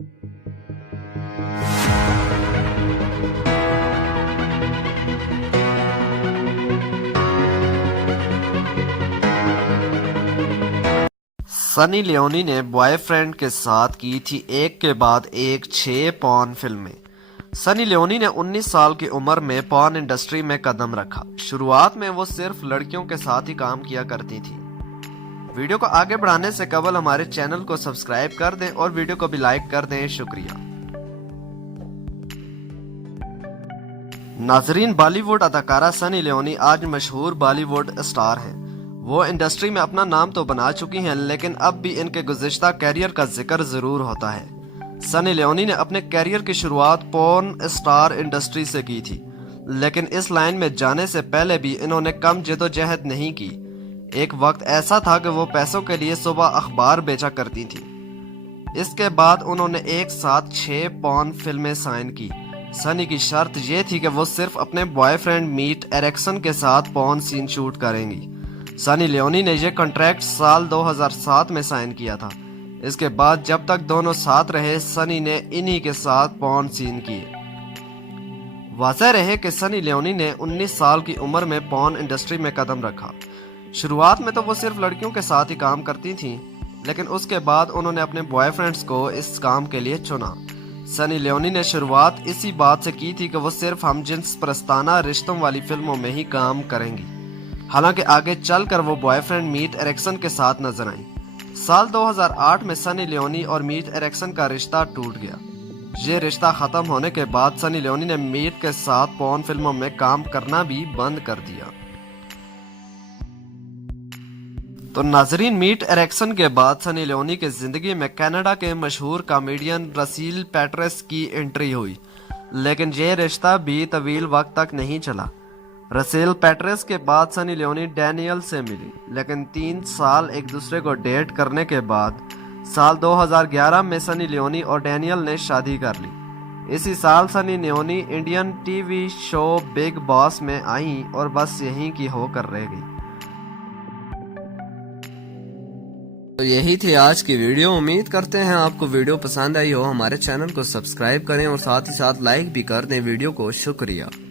Sunny Leone ने boyfriend के साथ की थी एक के बाद एक 6 पॉर्न फिल्में। सनी लियोनी ने 19 साल की उम्र में पॉर्न इंडस्ट्री में कदम रखा। शुरुआत में वो सिर्फ लड़कियों के साथ ही काम किया करती थी। वीडियो को आगे बढ़ाने से कबल हमारे चैनल को सब्सक्राइब कर दें और वीडियो को भी लाइक कर दें। शुक्रिया। नाजरीन, बॉलीवुड अदाकारा सनी लियोनी आज मशहूर बॉलीवुड स्टार हैं। वो इंडस्ट्री में अपना नाम तो बना चुकी हैं, लेकिन अब भी इनके गुज़िश्ता कैरियर का जिक्र जरूर होता है। सनी लियोनी ने अपने कैरियर की शुरुआत पॉर्न स्टार इंडस्ट्री से की थी, लेकिन इस लाइन में जाने से पहले भी इन्होंने कम जद्दोजहद नहीं की। एक वक्त ऐसा था कि वो पैसों के लिए सुबह अखबार बेचा करती थी। इसके बाद उन्होंने एक साथ 6 पॉर्न फिल्में साइन की। सनी की शर्त ये थी कि वो सिर्फ अपने बॉयफ्रेंड मीट एरिक्सन के साथ पॉर्न सीन शूट करेंगी। सनी लियोनी ने यह कॉन्ट्रैक्ट साल 2007 में साइन किया था। इसके बाद जब तक दोनों साथ रहे, सनी ने इन्हीं के साथ पॉर्न सीन किए। वाज़ेह रहे कि सनी लियोनी ने 19 साल की उम्र में पॉर्न इंडस्ट्री में कदम रखा। शुरुआत में तो वो सिर्फ लड़कियों के साथ ही काम करती थीं, लेकिन उसके बाद उन्होंने अपने बॉयफ्रेंड्स को इस काम के लिए चुना। सनी लियोनी ने शुरुआत इसी बात से की थी कि वो सिर्फ हमजिन्स प्रस्ताना रिश्तों वाली फिल्मों में ही काम करेंगी। हालांकि आगे चलकर वो बॉयफ्रेंड मीट एरिक्सन के साथ नजर आई। साल 2008 में सनी लियोनी और मीट एरिक्सन का रिश्ता टूट गया। ये रिश्ता खत्म होने के बाद सनी लियोनी ने मीट के साथ पॉर्न फिल्मों में काम करना भी बंद कर दिया। तो नाजरीन, मीट एरिक्सन के बाद सनी लियोनी की जिंदगी में कनाडा के मशहूर कॉमेडियन रसील पैट्रेस की एंट्री हुई, लेकिन ये रिश्ता भी तवील वक्त तक नहीं चला। रसेल पैट्रेस के बाद सनी लियोनी डैनियल से मिली, लेकिन 3 साल एक दूसरे को डेट करने के बाद साल 2011 में सनी लियोनी और डैनियल ने शादी कर ली। इसी साल Sunny Leone Indian TV show big boss में आई और बस यहीं की होकर रह गई। तो यही थी आज की वीडियो। उम्मीद करते हैं आपको वीडियो पसंद आई हो। हमारे चैनल को सब्सक्राइब करें और साथ ही साथ लाइक भी कर दें वीडियो को। शुक्रिया।